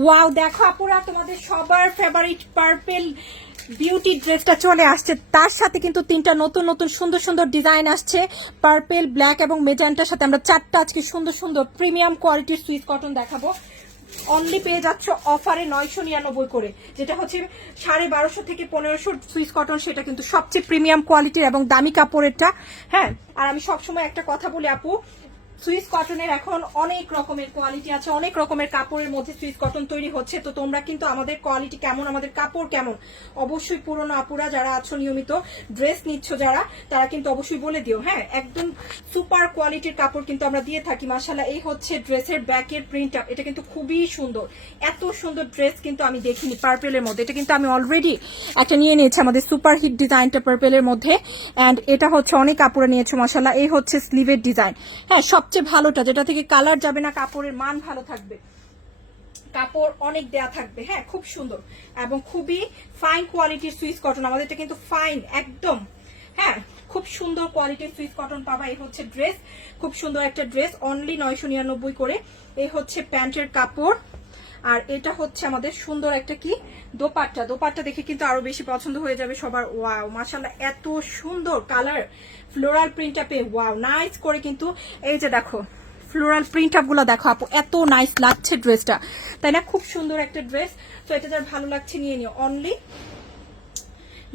Wow দেখো আপুরা, তোমাদের সবার ফেভারিট পার্পল বিউটি ড্রেসটা চলে আসছে। তার সাথে কিন্তু তিনটা নতুন নতুন সুন্দর সুন্দর ডিজাইন আসছে। পার্পল, ব্ল্যাক এবং মেজেন্টার সাথে আমরা চারটা আজকে সুন্দর সুন্দর প্রিমিয়াম কোয়ালিটির সুইস কটন দেখাবো। অনলি পেয়ে যাচ্ছ অফারে 999 করে, যেটা হচ্ছে 1250 থেকে 1500 সুইস কটন। সেটা কিন্তু সবচেয়ে প্রিমিয়াম কোয়ালিটির এবং দামি কাপড়েরটা। হ্যাঁ, আর আমি সবসময় একটা কথা বলি আপু, সুইস কটনের এখন অনেক রকমের কোয়ালিটি আছে, অনেক রকমের কাপড়ের মধ্যে সুইস কটন তৈরি হচ্ছে। তো তোমরা কিন্তু আমাদের কোয়ালিটি কেমন, আমাদের কাপড় কেমন, অবশ্যই পুরনো আপুরা যারা আছো নিয়মিত ড্রেস নিচ্ছ যারা, তারা কিন্তু অবশ্যই বলে দিও। হ্যাঁ, একদম সুপার কোয়ালিটির কাপড় কিন্তু আমরা দিয়ে থাকি। মাশাআল্লাহ, এই হচ্ছে ড্রেসের ব্যাকের প্রিন্টটা, এটা কিন্তু খুবই সুন্দর। এত সুন্দর ড্রেস কিন্তু আমি দেখিনি পার্পেলের মধ্যে। এটা কিন্তু আমি অলরেডি একটা নিয়ে নিয়েছি আমাদের সুপার হিট ডিজাইনটা পার্পেলের মধ্যে, অ্যান্ড এটা হচ্ছে অনেক কাপড়ে নিয়েছো মাশাআল্লাহ। এই হচ্ছে স্লিভের ডিজাইন। হ্যাঁ, সবচেয়ে ভালোটা, যেটা থেকে কালার যাবে না, কাপড়ের মান ভালো থাকবে, কাপড় অনেক দেয়া থাকবে। হ্যাঁ, খুব সুন্দর এবং খুবই ফাইন কোয়ালিটির সুইস কটন। আমাদের এটা কিন্তু ফাইন একদম। হ্যাঁ, খুব সুন্দর কোয়ালিটির সুইস কটন পাবা। এই হচ্ছে ড্রেস, খুব সুন্দর একটা ড্রেস, অনলি 999 করে। এই হচ্ছে প্যান্টের কাপড়, আর এটা হচ্ছে আমাদের সুন্দর একটা কি দোপাট্টা। দোপাট্টা দেখে কিন্তু আরো বেশি পছন্দ হয়ে যাবে সবার। ওয়াও মাশাআল্লাহ, এত সুন্দর কালার, ফ্লোরাল প্রিন্ট আপে ওয়াও নাইস করে কিন্তু। এই যে দেখো ফ্লোরাল প্রিন্ট আপ গুলো দেখো আপু, এত নাইস লাগছে ড্রেসটা, তাই না? খুব সুন্দর একটা ড্রেস। তো এটা যার ভালো লাগছে নিয়ে নিও, অনলি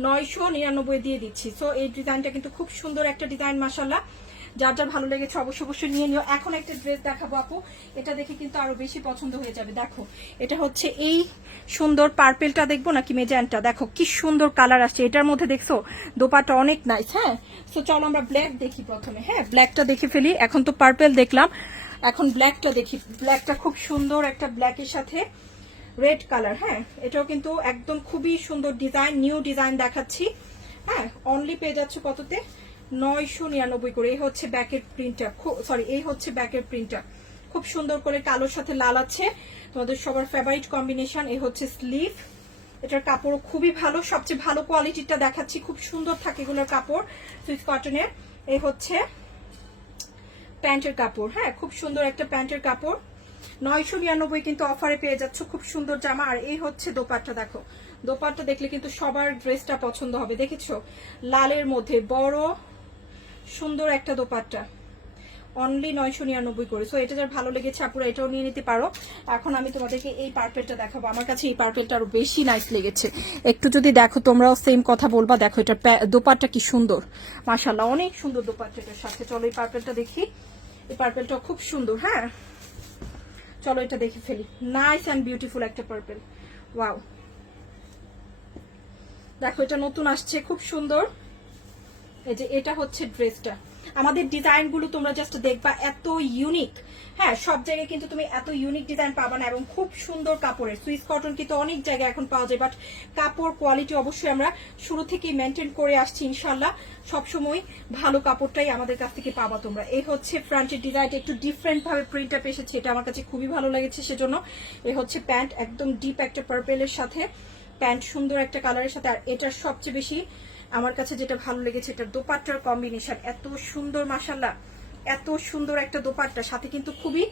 999 দিয়ে দিচ্ছি। সো এই ডিজাইনটা কিন্তু খুব সুন্দর একটা ডিজাইন মাশাআল্লাহ। যার যার ভালো লেগেছে অবশ্যই অবশ্যই নিয়ে নিও। এখন একটা ড্রেস দেখাবো আপু, এটা দেখে কিন্তু আরো বেশি পছন্দ হয়ে যাবে। দেখো এটা হচ্ছে এই সুন্দর পার্পেলটা দেখবো নাকি মেজেন্টা, দেখো কি সুন্দর কালার আসছে এটার মধ্যে, দেখছো দোপাটা অনেক নাইস। হ্যাঁ, সো চলো আমরা ব্ল্যাক দেখি প্রথমে। হ্যাঁ, ব্ল্যাকটা দেখে ফেলি। এখন তো পার্পেল দেখলাম, এখন ব্ল্যাকটা দেখি। ব্ল্যাকটা খুব সুন্দর একটা ব্ল্যাকের সাথে রেড কালার। হ্যাঁ, এটাও কিন্তু একদম খুবই সুন্দর ডিজাইন, নিউ ডিজাইন দেখাচ্ছি। হ্যাঁ, অনলি পেয়ে যাচ্ছে কততে? 999 করে। এই হচ্ছে ব্যাকের প্রিন্টটা, সরি এই হচ্ছে ব্যাকের প্রিন্টটা, খুব সুন্দর করে কালোর সাথে লাল আছে, তোমাদের সবার ফেভারিট কম্বিনেশন। এই হচ্ছে স্লিভ, এটার কাপড়ও খুবই ভালো, সবচেয়ে ভালো কোয়ালিটিটা দেখাচ্ছি। খুব সুন্দর থাকে এগুলোর কাপড় সুইস কটনের। এই হচ্ছে প্যান্টের কাপড়। হ্যাঁ, খুব সুন্দর একটা প্যান্টের কাপড়, 999 কিন্তু অফারে পেয়ে যাচ্ছ। খুব সুন্দর জামা। আর এই হচ্ছে দোপাট্টা, দেখো দোপাট্টা দেখলে কিন্তু সবার ড্রেসটা পছন্দ হবে। দেখেছো লালের মধ্যে বড় সুন্দর একটা দোপাট্টা, অনলি 999 করে। সো এটা যার ভালো লেগেছে আপুরা এটাও নিয়ে নিতে পারো। এখন আমি তোমাদেরকে এই পার্পেলটা দেখাবো। আমার কাছে এই পার্পেলটা আরো বেশি নাইস লেগেছে। একটু যদি দেখো তোমরাও সেম কথা বলবা। দেখো এটা দোপাট্টা কি সুন্দর মাশাআল্লাহ, অনেক সুন্দর দোপাট্টাটার সাথে। চলো এই পার্পেলটা দেখি। এই পার্পেলটা খুব সুন্দর। হ্যাঁ, চলো এটা দেখে ফেলি। নাইস অ্যান্ড বিউটিফুল একটা পার্পেল। ওয়াও, দেখো এটা নতুন আসছে, খুব সুন্দর। এই যে এটা হচ্ছে ড্রেসটা। আমাদের ডিজাইন গুলো তোমরা জাস্ট দেখবা, এত ইউনিক। হ্যাঁ, সব জায়গায় কিন্তু তুমি এত ইউনিক ডিজাইন পাবা না, এবং খুব সুন্দর কাপড়ের। সুইস কটন কিন্তু অনেক জায়গায় এখন পাওয়া যায়, বাট কাপড় কোয়ালিটি অবশ্যই আমরা শুরু থেকেই মেনটেন করে আসছি ইনশাল্লাহ। সবসময় ভালো কাপড়টাই আমাদের কাছ থেকে পাবা তোমরা। এই হচ্ছে ফ্রন্টের ডিজাইনটা, একটু ডিফারেন্ট ভাবে প্রিন্ট আপ এসেছে, এটা আমার কাছে খুবই ভালো লেগেছে সেজন্য। এই হচ্ছে প্যান্ট, একদম ডিপ একটা পার্পেলের সাথে প্যান্ট, সুন্দর একটা কালারের সাথে। আর এটার সবচেয়ে বেশি আমার কাছে যেটা ভালো লেগেছে, এটা দোপাট্টার কম্বিনেশন এত সুন্দর মাশাআল্লাহ, এত সুন্দর একটা দোপাট্টা সাথে কিন্তু খুবই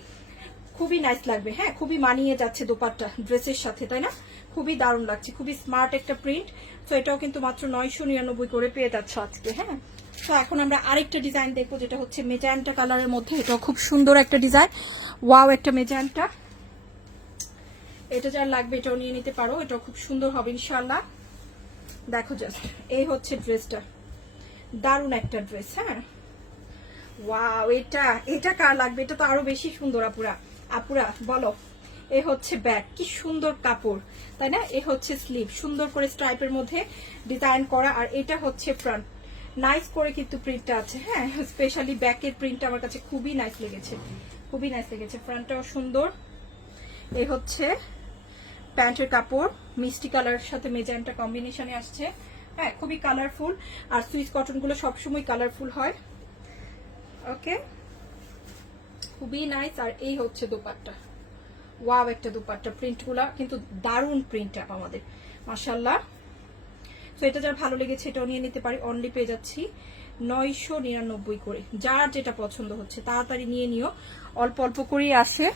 খুবই নাইস লাগবে। হ্যাঁ, খুবই মানিয়ে যাচ্ছে দোপাট্টা ড্রেসের সাথে, তাই না? খুবই দারুণ লাগছে, খুবই স্মার্ট একটা প্রিন্ট। তো এটাও কিন্তু মাত্র 999 করে পেয়ে যাচ্ছ আজকে। হ্যাঁ, তো এখন আমরা আরেকটা ডিজাইন দেখবো, যেটা হচ্ছে মেজেন্টা কালারের মধ্যে। এটাও খুব সুন্দর একটা ডিজাইন, ওয়াও একটা মেজেন্টা। এটা যার লাগবে এটাও নিয়ে নিতে পারো, এটাও খুব সুন্দর হবে ইনশাআল্লাহ। দেখো জাস্ট এই হচ্ছে ড্রেসটা, দারুণ একটা ড্রেস। হ্যাঁ, ওয়াও, এটা এটা কার লাগবে? এটা তো আরো বেশি সুন্দর আপুরা। আপুরা বলো। এ হচ্ছে ব্যাক, কি সুন্দর কাপড়, তাই না? এ হচ্ছে স্লিভ, সুন্দর করে স্ট্রাইপের মধ্যে ডিজাইন করা। আর এটা হচ্ছে ফ্রন্ট, নাইস করে কিন্তু প্রিন্টটা আছে। হ্যাঁ, স্পেশালি ব্যাকের প্রিন্টটা আমার কাছে খুবই নাইস লেগেছে, খুবই নাইস লেগেছে। ফ্রন্টটাও সুন্দর। এই হচ্ছে প্যান্টের কাপড়, মিষ্টি কালারের সাথে মেজেন্টা কম্বিনেশনে আসছে। হ্যাঁ, খুবই কালারফুল। আর সুইস কটন গুলো সবসময় কালারফুল হয়। ওকে, খুবই নাইস। আর এই হচ্ছে দোপাট্টা, ওয়াও একটা দোপাট্টা, প্রিন্ট গুলা কিন্তু দারুণ প্রিন্ট আপ আমাদের মাশাআল্লাহ। তো এটা যার ভালো লেগেছে এটাও নিয়ে নিতে পারি, অনলি পেয়ে যাচ্ছি 999 করে। যার যেটা পছন্দ হচ্ছে তাড়াতাড়ি নিয়ে নিও, অল্প অল্প করেই আসে।